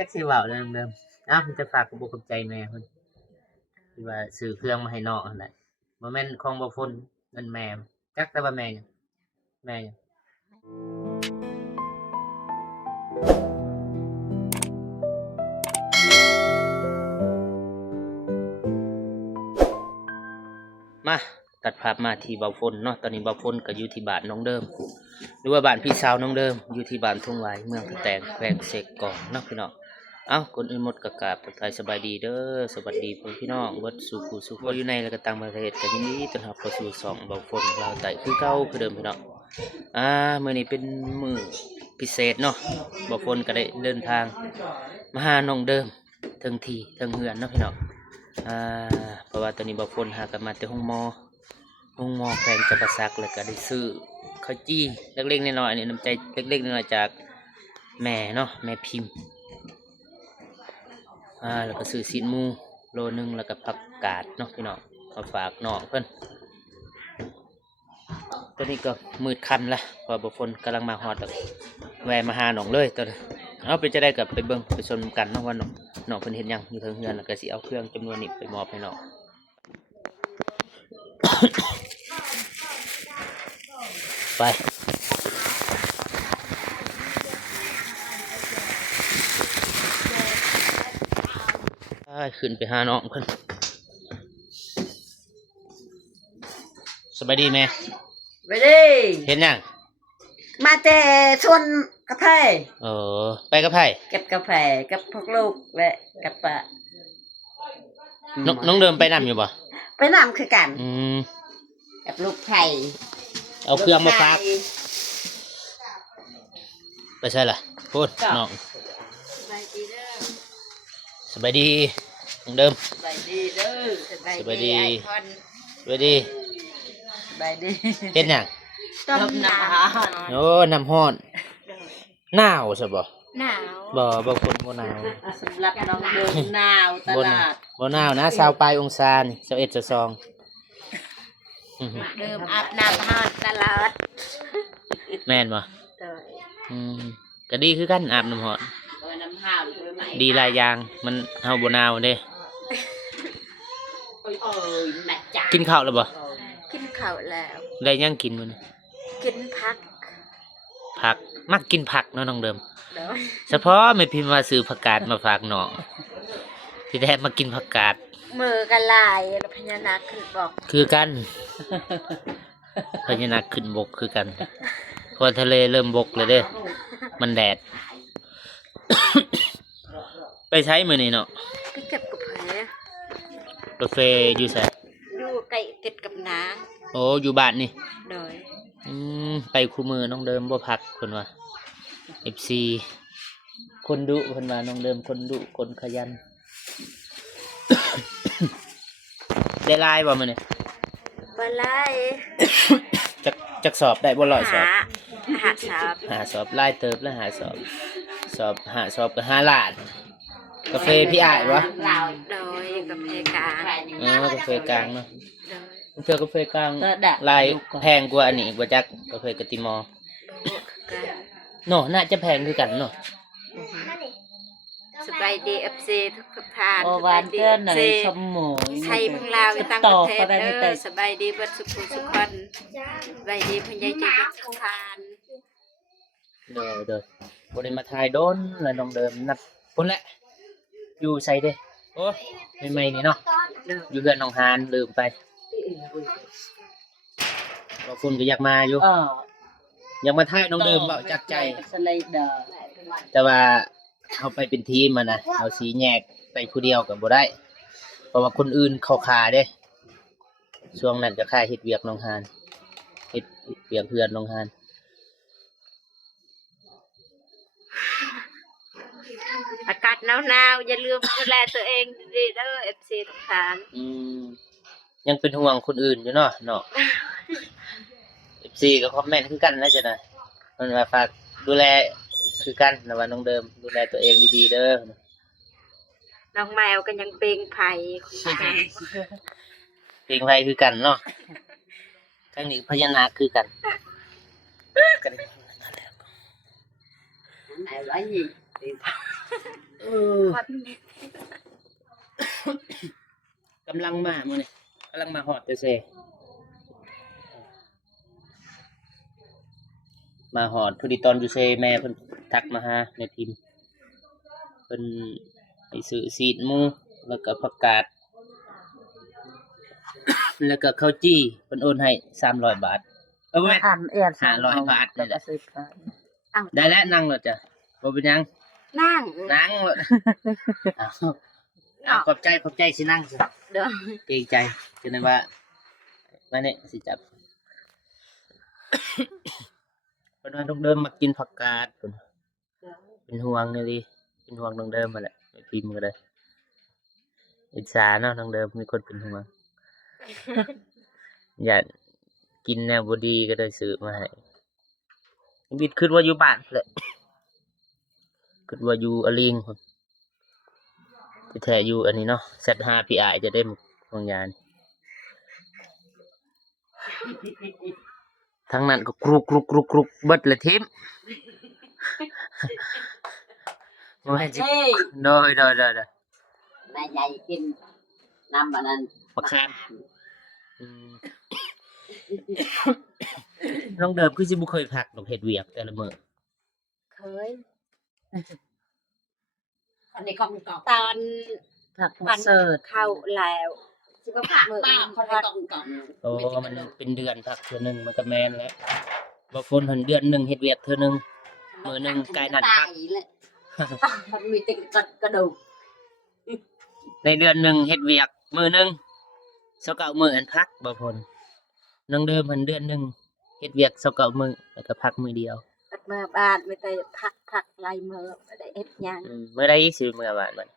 จักสิเว้าเรื่องเดิมอ้าวมันจะฝากกับบ่กับใจแม่เพิ่นที่ว่าซื้อเครื่องมาให้น้องนั่นแหละบ่แม่นของบ่ฝนเงินแม่จักแต่ว่าแม่หยังแม่หยังมาตัดภาพมาที่เบาฝนเนาะตอนนี้เบาฝนก็อยู่ที่บ้านน้องเดิมหรือว่าบ้านพี่สาวน้องเดิมอยู่ที่บ้านทุ่งหวายเมืองตะแตงแขวงเสกก่อนเนาะพี่น้องเอ้าคนอื่นหมดกะกราบทักทายสบายดีเด้อสวัสดีพี่น้องเบิดสู่ผู้สู่คนอยู่ในและก็ต่างประเทศก็ยินดีต้อนรับเข้าสู่ช่องเบาฝนลาวใต้คือเก่าคือเดิมพี่น้องมื้อนี้เป็นมื้อพิเศษเนาะเบาฝนก็ได้เดินทางมาหาน้องเดิมถึงที่ถึงเฮือนเนาะพี่น้องเพราะว่าตอนนี้เบาฝนหากันมาแต่ห้องหมอแขวงจำปาสักแล้วก็ได้ซื้อข้าวจี้เล็กๆน้อยๆนี่น้ำใจเล็กๆน้อยๆจากแม่เนาะแม่พิมพ์แล้วก็ซื้อซีนหมูโลนึงแล้วก็ผักกาดเนาะพี่น้องมาฝากน้องเพิ่นตอนนี้ก็มืดค่ำละพอบุคคลกำลังมาฮอดแล้วแวะมาหาน้องเลยตอนนี้เอาไปจะได้กับไปเบิ่งไปชมกันเนาะว่าน้องเพิ่นเห็นยังอยู่ทางเฮือนแล้วก็สิเอาเครื่องจำนวนนี้ไปมอบให้น้องไปขึ้นไปหาน้องเพิ่นสบายดีแม่ไปดิเห็นยังมาแต่ชวนกาแฟไปกับไผเก็บกาแฟกับพวกลูกและกับปะน้องเดิมไปนำอยู่บ่ไปนำคือกันกับลูกไผ่เอาเครื่องมาฝากไปใช่ล่ะพูดน้องสบายดีน้องเดิมสบายดีเด้อสบายดีสบายดีเฮ็ดหยังต้มน้ำโอ้น้ำฮ้อนหนาวซะบ่หนาวบ่คนบ่หนาวสำหรับน้องเดิมหนาวตลาดบ่หนาวนะ20ปลายองศานี่21 22เดิมอาบน้ำฮอดตลอดแม่นบ่ก็ดีคือกันอาบน้ำฮ้อนน้ำห้าวดีหลายอย่างมันเฮาบ่หนาวเด้กินข้าวแล้วบ่กินข้าวแล้วได้ยังกินมื้อนี้กินผักมักกินผักเนาะน้องเดิมเฉพาะแม่พิมพ์ว่าซื้อผักกาดมาฝากน้องที่แท้มากินผักกาดมือกันลายแล้วพญานาคขึ้นบกคือกันพญานาคขึ้นบกคือกันพอทะเลเริ่มบกเลยเด้มันแดดไปใช้มื้อนี้เนาะไปเก็บกาแฟอยู่ไสอยู่ไก่เก็บกับน้าโอ้อยู่บ้านนี่โดยไปคู่มือน้องเดิมบ่พักเพิ่นว่า FC คนดุเพิ่นว่าน้องเดิมคนดุคนขยัน ได้ลายบ่มื้อนี้บ่ลายจักสอบได้บ่100สอบหาสอบลายเติบแล้วหาสอบหาสอบก็5ล้านกาแฟพี่อ้ายวะโดยกาแฟกลางกาแฟกลางเนาะเทื่อกาแฟกลางลายแพงกว่าอันนี้บ่จักกาแฟกะติมอเนาะน่าจะแพงคือกันเนาะสบายดี FC ทุกท่านสบายดีชมหมูไทยเพิ่งลาวตั้งประเทศเด้อสบายดีเบิดสุขคนสบายดีพ่อใหญ่ใจทุกท่านเด้อบ่ได้มาถ่ายโดนแล้วน้องเดิมนัดพุ่นแหละอยู่ไสเด้โอ้ใหม่ๆนี่เนาะอยู่เฮือนน้องหานลืมไปบ่ฝุ่นก็อยากมาอยู่อยากมาถ่ายน้องเดิมเว้าจากใจแต่ว่าเอาไปเป็นทีมนะเอาสีแยกไปผู้เดียวกันบ่ได้เพราะว่าคนอื่นเขาขาเด้ช่วงนั้นจะค่าเฮ็ดเวียกน้องหานเฮ็ดเวียกเพื่อนน้องหานอากาศหนาวๆอย่าลืมดูแลตัวเองดีเด้อ FC ทุกท่านยังเป็นห่วงคนอื่นอยู่เนาะ FC ก็คอมเมนต์คือกันนะจ๊ะนะมันว่าฝากดูแลคือกันนะว่าน้องเดิมดูแลตัวเองดีๆเด้อน้องแมวก็ยังเปล่งไผ่เปล่งไผ่คือกันเนาะทั้งนี้พญานาคคือกันไหนวะนี่ เออ ฮอด กำลังมามื้อนี้กำลังมาฮอดเซมาฮอดพอดีตอนอยู่เซแม่เพิ่นทักมาหาแม่พิมพ์เพิ่นให้ซื้อซีดหมูแล้วก็ผักกาด แล้วก็ข้าวจี้เพิ่นโอนให้300 บาทบ่แม่น อ่านเอียด 500 บาทนี่แหละ อ้าว ได้แล้วนั่งแล้วจ้ะบ่เป็นหยัง นั่ง นั่งแล้วเอาขอบใจสินั่งสิ เด้อ เกรงใจจังได๋ว่ามานี่สิจับ เพิ่นว่าน้องเดิมมากินผักกาดเพิ่นเป็นห่วงอีหลีเป็นห่วงน้องเดิมนั่นแหละไม่พิมพ์ก็ได้อิจฉาเนาะน้องเดิมมีคนเป็นห่วง อยากกินแนวบ่ดีก็เลยซื้อมาให้บิดคิดว่าอยู่บ้านแหละ คิดว่าอยู่อลิงพุ่นที่แท้อยู่อันนี้เนาะเซต5พี่อายจะได้บางอย่างทั้งนั้นก็กรุกกรุกกรุกกรุกเบิดเลยทิม บ่แม่นสิ เฮ้ย โดย นายใหญ่กินน้ำมันนั้น บักคามอืม น้องเดิมคือสิบ่เคยพักดอกเฮ็ดเวียกแต่ละมื้อ เคย อันนี้ของกล่อง ตอน ผัก วัน เสิร์ฟ เข้าแล้วสิบ่พักมื้อ ป้า อื่น เขา ฮ ได้ อด กล่อง โอ้มันเป็นเดือนพักเทื่อหนึงมันก็แม่นแล้วบ่ฝนหันเดือนหนึงเฮ็ดเวียกเทื่อหนึง มื้อหนึ่งกายนัดพัก เลยมันมีติดกระดูก ในเดือนหนึงเฮ็ดเวียกมื้อหนึง29มื้ออันพักบ่พ้นน้องเดิมหันเดือนหนึงเฮ็ดเวียก29มื้อแล้วก็พักมื้อเดียว เปิดมาบ้านไม่ได้พักไล่มื้อบ่ได้เฮ็ดหยัง มื้อใดอีกสิมื้อบ้านมัน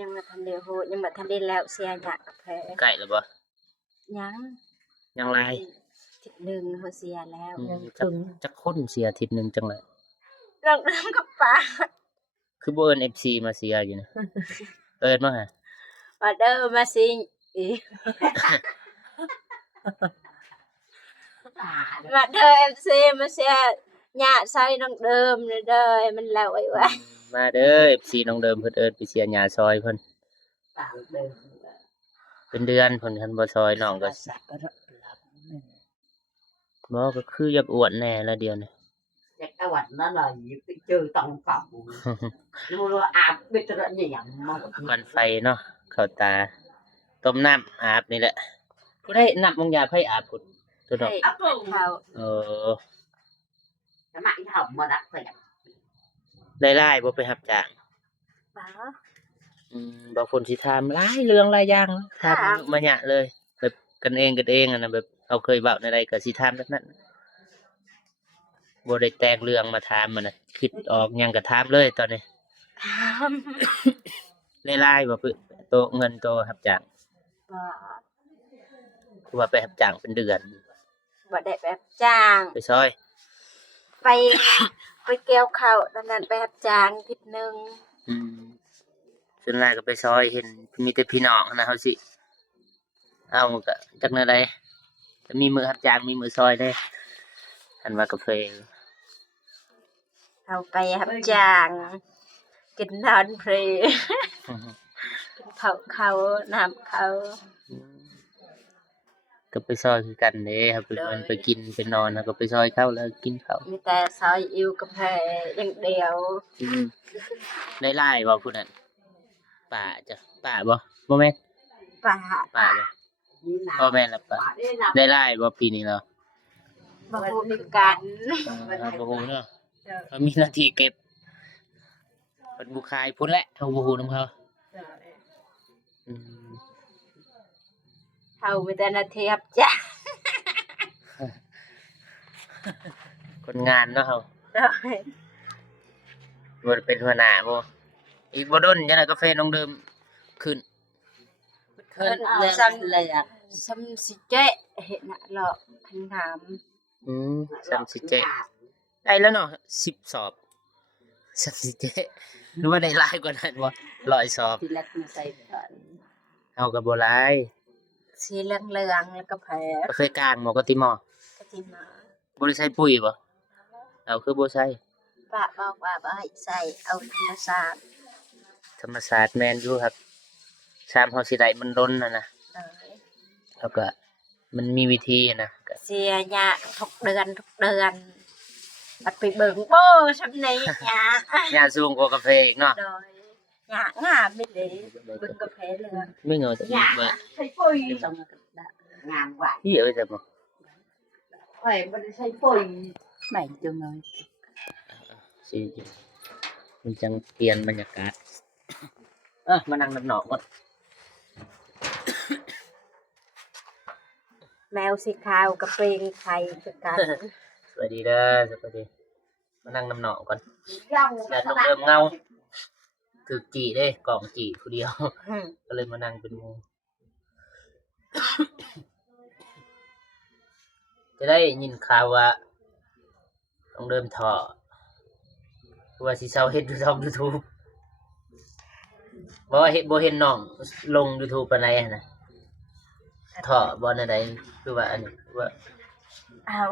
ยังบ่ทันได้โฮดยังบ่ทันได้แล้วเสียยากาแฟ ใกล้แล้วบ่ ยัง ยังหลาย ทิศหนึงเฮาเสียแล้ว จักคนเสียอาทิตย์หนึงจังได๋ เรื่องน้ำกับปลา คือบ่เอิ้น FC มาเสียอยู่นะ เอิ้นมาหา ว่าเด้อมาสิอีมาเด้อ FC มาเสียหญ้าใส่น้องเดิมเด้อให้มันแล้วไว้ มาเด้อ FC น้องเดิมเพิ่นเอิ้นไปเสียหญ้าซอยเพิ่นเป็นเดือนเพิ่นคันบ่ซอยน้องก็บ่ก็คืออยากอวดแน่แล้วเดียวนี่ จะกวัดนั่นเลยไปเจอตองเก่าดูอาบไปตระหนี่ยมา ควันไฟเนาะเข้าตา ต้มน้ำอาบนี่แหละผู้ได้นับมงยาไผอาบพุ่นตัวดอก อัพลง เขา เออ สมัยทำมาดักเสีย ได้หลายบ่ไปรับจ้าง ป๋า บ่คนสิถามหลายเรื่องหลายอย่างถาม ถาม มาหยะเลย แบบกันเองอะนะแบบเราเคยเว้าในใดก็สิถามแบบนั้นบ่ได้แต่งเรื่องมาถามมันน่ะคิดออกหยังก็ถามเลยตอนนี้ ถาม ได้หลายบ่ปึโตะเงินโตรับจ้าง บ่ คือว่าไปรับจ้างเป็นเดือน บ่ได้แบบจ้าง ไปซอย ไปเกี่ยวข้าวตอนนั้นไปรับจ้างทิศหนึง อืมส่วนหลายก็ไปซอยเห็นมีแต่พี่น้องนะเขาสิ เอาก็จักแนวใดจะมีมือรับจ้างมีมือซอยได้อันว่ากาแฟ เอาไปรับจ้าง กินนอนเพลกินข้าวเขาน้ำเขา ก็ไปซอยคือกันเด้ครับมันไปกินไปนอนแล้วก็ไปซอยเข้าแล้วกินข้าว มีแต่ซอยอิวกาแฟอย่างเดียว อืมได้หลายบ่ผู้นั้นป่าจ้ะป่าบ่แม่น ป่า ป่าบ่ นี่นะ บ่แม่นละป่า ได้นะ ได้หลายบ่ปีนี้เหรอ บ่ฮู้คือกัน บ่ฮู้เนาะเขามีหน้าที่เก็บเพิ่นบ่ขายพุ่นแหละเฮาบ่ฮู้นำเขาอืม เขามีแต่หนาทีรับจ้าง คนงานเนาะเฮา โดย บ่ได้เป็นหัวหน้าบ่อีกบ่ดนจังได๋กาแฟน้องเดิมขึ้น เคินเรื่องเลยอ่ะ ซ้ำสิเจ๊เห็นน่ะหรอกคันถาม 37ได้แล้วเนาะ10 สอบ37หรือว่าได้หลายกว่านั้นบ่100 สอบ ที่แรกมันใส่ก่อน เฮาก็บ่หลาย สีเหลืองๆแล้วก็แผล กาแฟกลางหมอกะติหมอก ะทิมา บ่ได้ใช้ปุ๋ยบ่เอาคือบ่ใช้ ป้าบอกว่าบ่ให้ใส่เอาธรรมชาติ ธรรมศาสตร์แม่นอยู่ครับชามเฮาสิได้มันล้นนะ เลย แล้วก็มันมีวิธีนะก็ เสียหยาทุกเดือนบัดไปเบิ่งโอ้ซำนี้หยา หญ้าสูงกว่ากาแฟอีกเนาะ โดยหยางามไปเลยเบิ่งกาแฟเหลือง ไม่เหงาจะ nhà บ่ xây phôi xong rồi ngàn quả ที่เอาไว้แต่บ่ phải mình xây phôi ใหม่จังเลย สิมันจังเปลี่ยนบรรยากาศมานั่งน้ำหนอกก่อน แมวสีขาวกับเพลงไทยคือกัน สวัสดีเด้อสวัสดีมานั่งน้ำหนอกก่อน dòng อย่าลงเริ่มเงาถือจีเด้กล่องจีผู้เดียว อืม ก็เลยมานั่งเป็นหมู่ จะได้ยินข่าวว่าต้องเริ่มถอว่าสิเซาเฮ็ดช่อง YouTube บ่ว่าเฮ็ดบ่เห็นน้องลง YouTube ปานใดหั้นน่ะถอบ่อันใดคือว่าอันนี้คือว่า เอา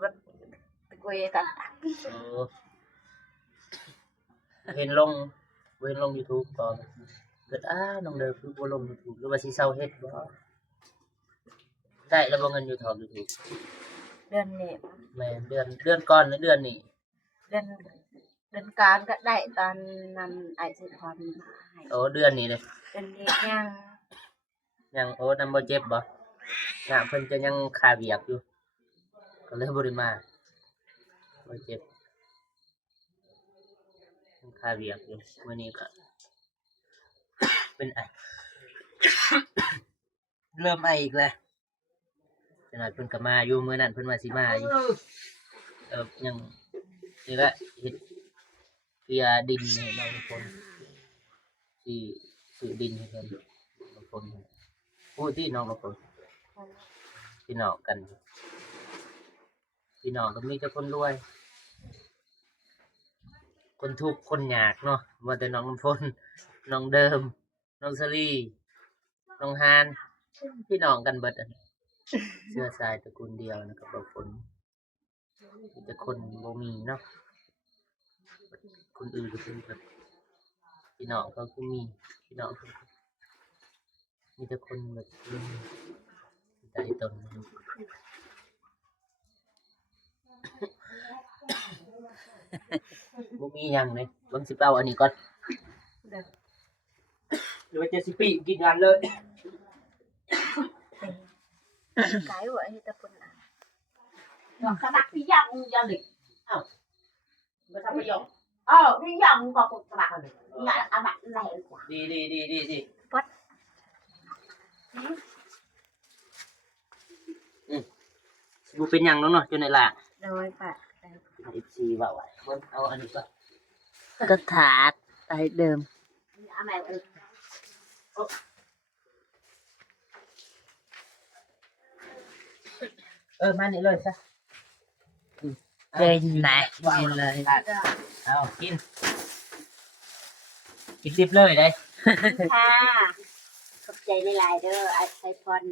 แบบตะกุยกัน เออเห็นลงบ่เห็นลง YouTube ตอนเกิดน้องเด้อคือบ่ลง YouTube หรือว่าสิเซาเฮ็ดบ่ได้แล้วบ่เงินอยู่ถอ YouTube เดือนนี้ แม่นเดือนก่อนหรือเดือนนี้ เดือนการก็ได้ตอนนำไอซิคอนมาให้ โอ้เดือนนี้เลย เดือนนี้ยัง ยังโอ้นำบ่เจ็บบ่น่ะเพิ่นจะยังคาเวียกอยู่ก็เลยบ่ได้มาบ่เจ็บยังคาเวียกอยู่มื้อนี้ก็ เป็นไอ เริ่มไออีกแล้วจังหน่อยเพิ่นก็มาอยู่มื้อนั้นเพิ่นว่าสิมาอยู่ยังนี่แหละเฮ็ดเคลียร์ดินให้น้องทุกคนสิซื้อดินให้เพิ่นทุกคนผู้ที่น้องทุกคนพี่น้องกันพี่น้องก็มีแต่คนรวย คนทุกข์คนยากเนาะว่าแต่น้องน้ำฝนน้องเดิมน้องสลีน้องฮานพี่น้องกันเบิดอันเชื้อสายตระกูลเดียวนะครับบ่ฝนมีแต่คนบ่มีเนาะคนอื่นก็เป็นแบบพี่น้องเขาคือมีพี่น้องเขามีแต่คนแบบมีใจตนบ่มีหยังเลยเบิ่งสิไปเอาอันนี้ก่อน เดือน หรือว่าจะสิปีกินงานเลย ไกด์ว่าให้ตะปุ่นอ่ะ rồi các bác đi dòng gia đình mà sao bây giờ đi dòng còn một các bạn này nhà các bạn này ดี ปัด บ่เป็นหยังแล้วเนาะจนได้ล่ะ โดยปะ FC ว่าไว้เบิ่งเอาอันนี้ก่อน กระถาดไปเดิม nhà này มานี่เลยซะ เดินไหน ว่าเลยเอากินรีบเลยได้ ค่ะขอบใจหลายๆเด้อไอไซพอน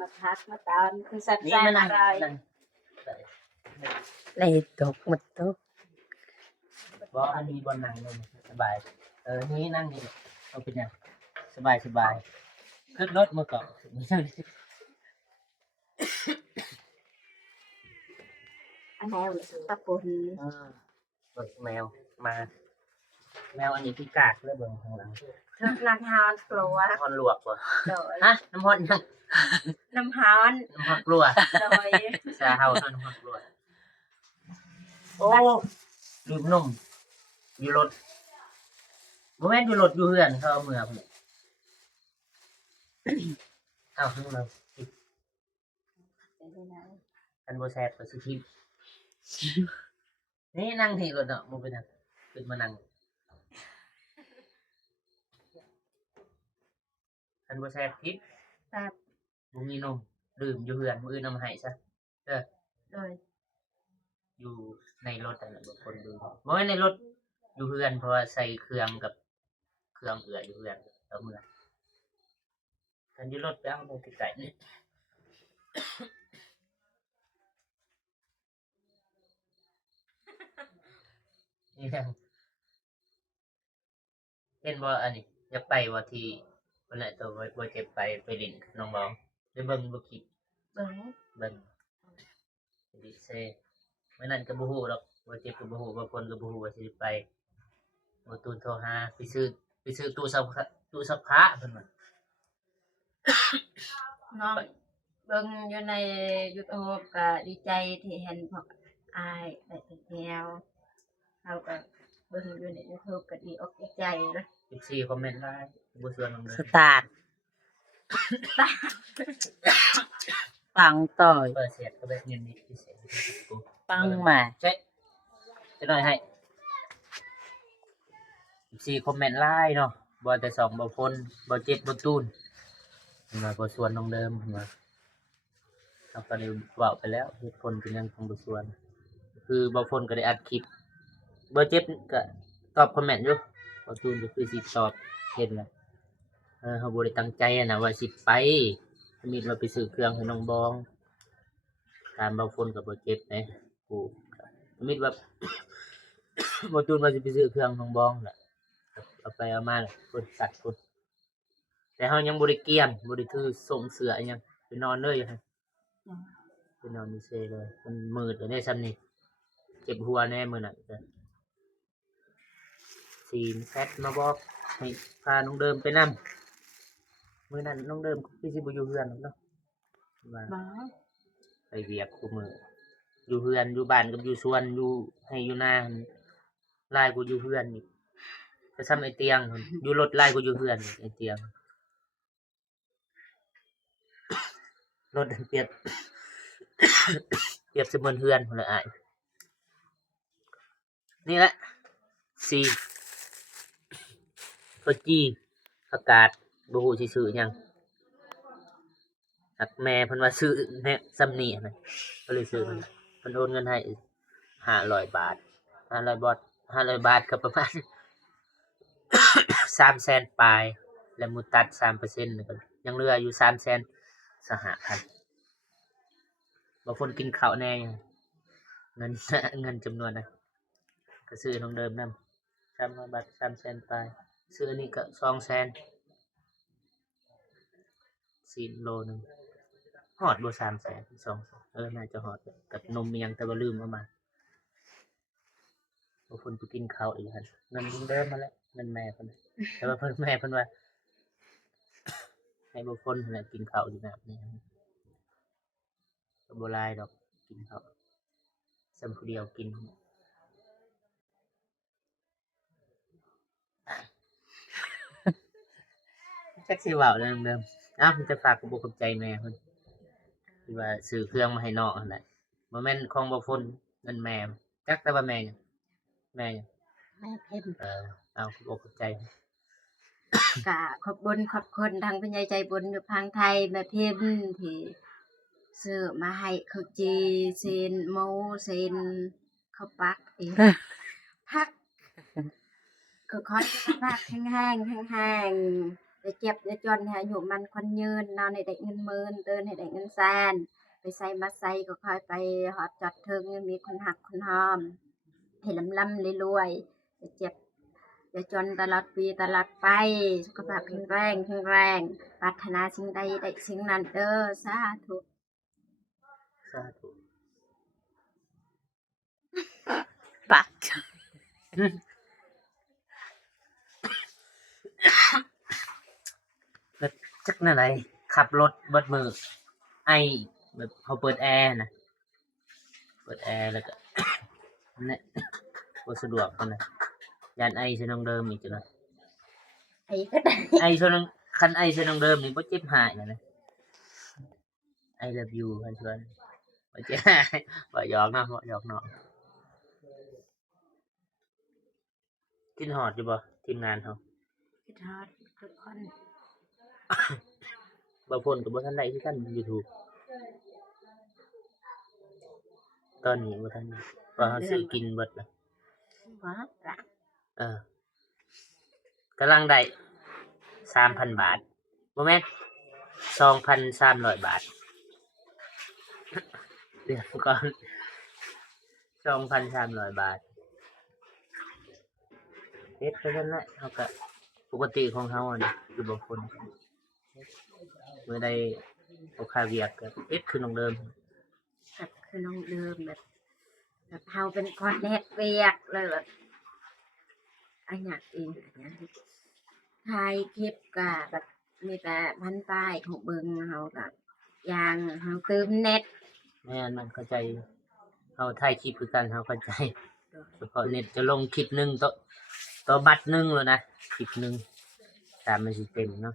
มาพักมาตอนคือสัตว์ นี่ ใจ มานั่ อะ ง ไร นั่ง ในตกมันตก บ่อันนี้บ่นั่งลงสบายนี่นั่งนี่เอาเป็นหยังสบายขึ้นรถมาก่อน อันไหนตะปุ่น เบิ่งแมวมาแมวอันนี้พี่กากเลยเบิ่งข้างหลัง เธอน้ำฮอนกลัว น้ำฮอนลวกบ่ โดย ฮะน้ำฮอนยัง น้ำฮอน น้ำฮอนกลัว โดย ซาเฮาน้ำฮอนกลัวโอ้ลืมนมอยู่รถบ่แม่นอยู่รถอยู่เฮือนเขาเอาเมื่อพุ่นเอาข้างเราคันบ่แซ่บก็สิทิมนี่นั่งที่รถเนาะบ่เป็นหยังขึ้นมานั่งคันบ่แซ่บทิม แซ่บ บ่มีนมดื่มอยู่เฮือนมื้ออื่นเอามาให้ซะเด้อ โดย อยู่ในรถนั่นแหละบางคนดื่มบ่แม่นในรถอยู่เฮือนเพราะว่าใส่เครื่องกับเครื่องเอื้ออยู่เฮือนเอามื้อคันอยู่รถไปเอาไปไกลๆนี่ เห็นบ่อันนี้อยากไปบ่ที่วันไหนตัวบ่เจ็บไปลิ้นน้องบองได้เบิ่งบ่คลิป เบิ่ง เบิ่งดิเซมื้อนั้นก็บ่ฮู้ดอกบ่เจ็บก็บ่ฮู้บ่คนก็บ่ฮู้ว่าสิไปบ่ตูนโทรหาไปซื้อตู้ซักผ้าเพิ่นว่า น้องเบิ่งอยู่ใน YouTube ก็ดีใจที่เห็นพวกอายได้ไปเที่ยวเขาก็เบิ่งอยู่ใน YouTube ก็ดีอกดีใจนะ 14คอมเมนต์หลายบ่ชวนน้องเด้ ส อ ตาร์ทปังต่อย เปิดเสียงก็ได้เงินนิดพิเศษกู ปังมา เจ๊จะหน่อยให้14คอมเมนต์หลายเนาะบ่แต่สองบ่พลบ่เจ็บบ่ตูนเพิ่นว่าบ่ชวนน้องเดิมเพิ่นว่าเราก็ได้เว้าไปแล้วเหตุผลเป็นหยังต้องบ่ชวน คือบ่พลก็ได้อัดคลิปบ่เจ็บก็ตอบคอมเมนต์อยู่บ่ตูนก็คือสิตอบเห็นแหละเฮาบ่ได้ตั้งใจอะนะว่าสิไปมีว่าไปซื้อเครื่องให้น้องบองตามบ่พลก็บ่เจ็บนะกูมิดว่า บ่ตูนว่าสิไปซื้อเครื่องน้องบองน่ะเอาไปเอามาแหละพุ่นสัตว์พุ่นแต่เฮายังบ่ได้เกี่ยมบ่ได้ถือส่งเสืออิหยังไปนอนเลยฮะไปนอนนี่เซเลยมันมืดแล้วได้ซ้ำนี่เจ็บหัวแน่มื้อนั้นจ้ะซีนแซดมาบอกให้พาน้องเดิมไปนำมื้อนั้นน้องเดิมคือสิบ่อยู่เฮือนหรอกเนาะว่า บ่ ไปเวียกคู่มืออยู่เฮือนอยู่บ้านกับอยู่สวนอยู่ให้อยู่นาหั่นหลายกูอยู่เฮือนอีกก็ซ้ำไอ้เตียงหั่นอยู่รถหลายกูอยู่เฮือนอีกไอ้เตียงรถอันเปรียบ เปรียบเสมือนเฮือนพุ่นละอ้ายนี่แหละซีข้าวจี้ผักกาดบ่ฮู้สิซื้อหยังหักแม่เพิ่นว่าซื้อแม่ซ้ำนี่นะก็เลยซื้อมันเพิ่นโอนเงินให้500 บาท500 บาทก็ประมาณ 300,000ปลายแล้วหมูตัด 3%นี่ก็ยังเหลืออยู่ 300,000 สหพันธ์บ่คนกินข้าวแน่อยู่เงิน เงินจำนวนนะก็ซื้อน้องเดิมนำ300 บาท 300,000ปลายซื้ออันนี้ก็ 200,000ซีนโลหนึงฮอดบ่300,000 200,000น่าจะฮอดกับนมอิหยังแต่ว่าลืมเอามาบ่คนไปกินข้าวอีกหั่นเงินน้องเดิมมาแล้วเงินแม่เพิ่นแต่ว่าเพิ่นแม่เพิ่นว่า ให้บ่คนนั่นแหละกินข้าวอยู่แบบนี้ก็บ่หลายดอกกินข้าวซ้ำผู้เดียวกิน จักสิเว้าเรื่องเดิมอ้าวมันจะฝากกับอกกับใจแม่เพิ่นที่ว่าซื้อเครื่องมาให้น้องนั่นแหละบ่แม่นของบ่พ้นเงินแม่จักแต่ว่าแม่หยังแม่หยัง แม่เพิ่น เอาขอบอกกับใจ ก็ขอบคุญขอบคุณทางผู้ใหญ่ใจบุญอยู่ทางไทยแม่พิมพ์ที่ซื้อมาให้ข้าวจีเซนหมูเซนข้าวปักอีกพักก็ขอให้สุขภาพแห้งๆแห้งๆอย่าเจ็บอย่าจนให้อายุมันคนยืนนอนให้ได้เงินหมื่นตื่นให้ได้เงินแสนไปใส่มาใส่ก็ค่อยไปฮอดจอดถึงมีคนหักคนหอมให้ลำๆรวยๆอย่าเจ็บอย่าจนตลอดปีตลอดไปสุขภาพแข็งแรงแข็งแรงปรารถนาสิ่งใดได้สิ่งนั้นเด้อสาธุ สาธุ ปัก แล้วจักนั่นไหนขับรถเบิดมือไอแบบเขาเปิดแอร์นะเปิดแอร์แล้วก็ เนี่ยบ่สะดวกปานใดย่านไอใส่น้องเดิมอีกจังได๋ ไอ้ก็ได้ ไอใส่น้องคันไอใส่น้องเดิมนี่บ่เจ็บหายนะ I love you เพิ่นชวนบ่เจ็บ บ่หยอกเนาะบ่หยอกเนาะกินฮอดอยู่บ่ทีมงานเฮา คิดฮอดทุกคน บ่พ้นก็บ่ทันได้คือกัน YouTube ตอนนี้บ่ทันได้เพราะเฮาซื้อกินเบิดแล้ว ว่าละ กำลังได้ 3,000 บาทบ่แม่น 2,300 บาท เดี๋ยวก่อน 2,300 บาท เฮ็ดไปนั่นแหละเฮาก็ปกติของเฮาอะนะคือบางคนเมื่อใดเอาค่าเวียกก็เฮ็ดคือน้องเดิม แบบคือน้องเดิมแบบเฮาเป็นคนเฮ็ดเวียกเลยแบบอันอยากเองอันเนี้ยถ่ายคลิปก็แบบมีแต่พันป้ายของเบิ่งเฮาก็อย่างเฮาเติมเน็ต แม่นมันเข้าใจเฮาถ่ายคลิปคือกันเฮาเข้าใจเฉพาะเน็ตจะลงคลิปหนึงต่อบัตรหนึงแล้วนะคลิปหนึงตามมันสิเต็มเนาะ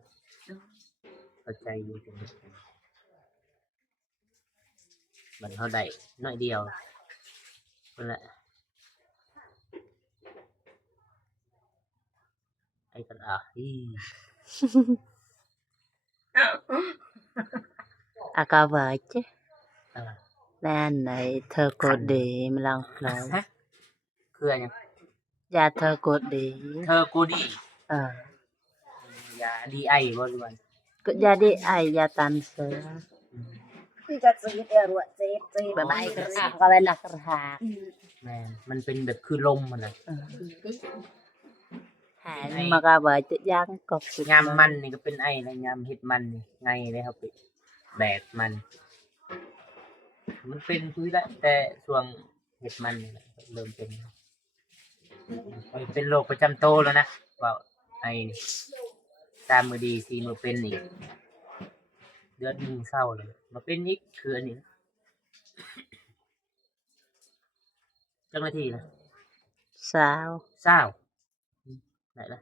เข้าใจอยู่จังมันเฮาได้น้อยเดียวนั่นแหละไอ้กันอี Akava chứ อ่า Lan này thơ cột để mà lòng nói ฮะคืออะไร Dạ thơ cột để เธอกูดี ยาดีไอบ่รู้ว่า Cứ ra đi ai ra tan sơ คือจะซื้อเดี๋ยวรวดเจ็บ Bà bay cứ sạc qua bên là sạc hạt แม่นมันเป็นแบบคือลมมันน่ะ Hãy mà gà bởi tự giang cọc sụt ยามมันนี่ก็เป็นไอแล้วยามเฮ็ดมันนี่ไงเลยครับไปแบกมัน มันเป็นคือได้แต่ช่วงเฮ็ดมันนี่แหละเริ่มเป็นโรคประจำตัวแล้วนะว่าไอนี่ตามมือดีสีมือเป็นอีกเดือนหนึงเศร้าเลยมาเป็นอีกคืออันนี้จังนาทีนะ Sao เศร้าได้ละ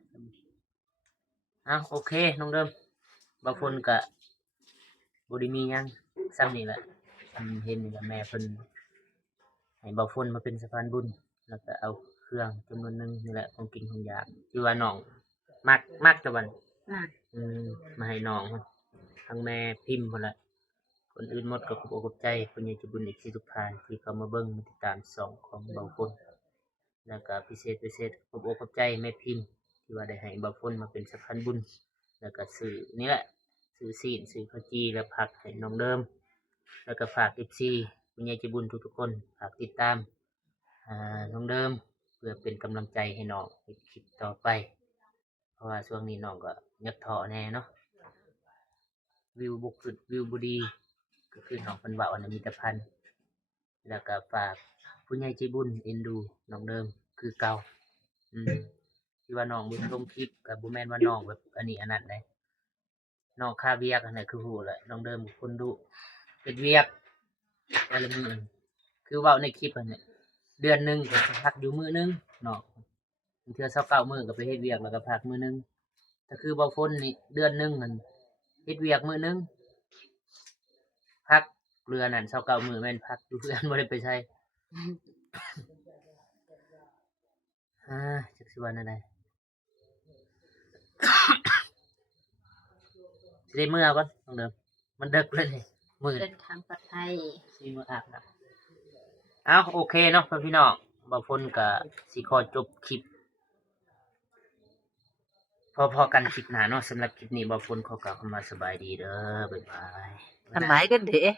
โอเคน้องเดิมบางคนก็บ่ได้มีหยังซ้ำนี่แหละเห็นนี่แหละแม่เพิ่นให้บ่าวฝนมาเป็นสะพานบุญแล้วก็เอาเครื่องจำนวนหนึงนี่แหละของกินของอยากที่ว่าน้องมักตะวัน มัก มาให้น้องมันทั้งแม่พิมพ์พุ่นแหละคนอื่นหมดก็ขอบอกขอบใจคนใหญ่ใจบุญอีกที่ทุกทานที่เข้ามาเบิ่งมาติดตามส่องของบ่าวฝนแล้วก็พิเศษขอบอกขอบใจแม่พิมพ์ที่ว่าได้ให้บ่าวฝนมาเป็นสะพานบุญแล้วก็ซื้อนี่แหละซื้อซีนซื้อข้าวจีและผักให้น้องเดิม แล้วก็ฝาก FC คุณยายใจบุญทุกๆคนฝากติดตามน้องเดิมเพื่อเป็นกำลังใจให้น้องในคลิปต่อไป เพราะว่าช่วงนี้น้องก็ยักท้อแน่เนาะวิวบุกขึ้นวิวบุดีก็คือน้องเป็นว่าวันมีแต่พันแล้วก็ฝากคุณยายใจบุญเอ็นดูน้องเดิมคือเก่าที่ว่าน้องบุญลงคลิปกับบุแมนว่าน้องแบบอันนี้อันนั้นเลยน้องค่าเวียกอันไหนคือหูแหละน้องเดิมคนดูเป็นเวียกแต่ละมือคือเว่าในคลิปอันเนี้ยเดือนหนึงก็พักอยู่มื้อนึงเนาะบางเทื่อ29มื้อก็ไปเฮ็ดเวียกแล้วก็พักมื้อนึงแต่คือบ่าวฝนนี่เดือนหนึงมันเฮ็ดเวียกมื้อนึงพักเรือนนั่น29มื้อแม่นพักอยู่เพื่อนบ่ได้ไปใช้จักสิว่าแนวใด สิได้มื้อก่อนน้องเดิมมันดึกแล้วนี่มื้อ เดินทางปลอดภัย สิมื้ออาบน้ำโอเคเนาะพี่น้องบ่าวฝนก็สิขอจบคลิป พอกันคลิปหน้าเนาะสำหรับคลิปนี้บ่าวฝนขอกล่าวคำว่าสบายดีเด้อบ๊ายบาย Làm mãi cái để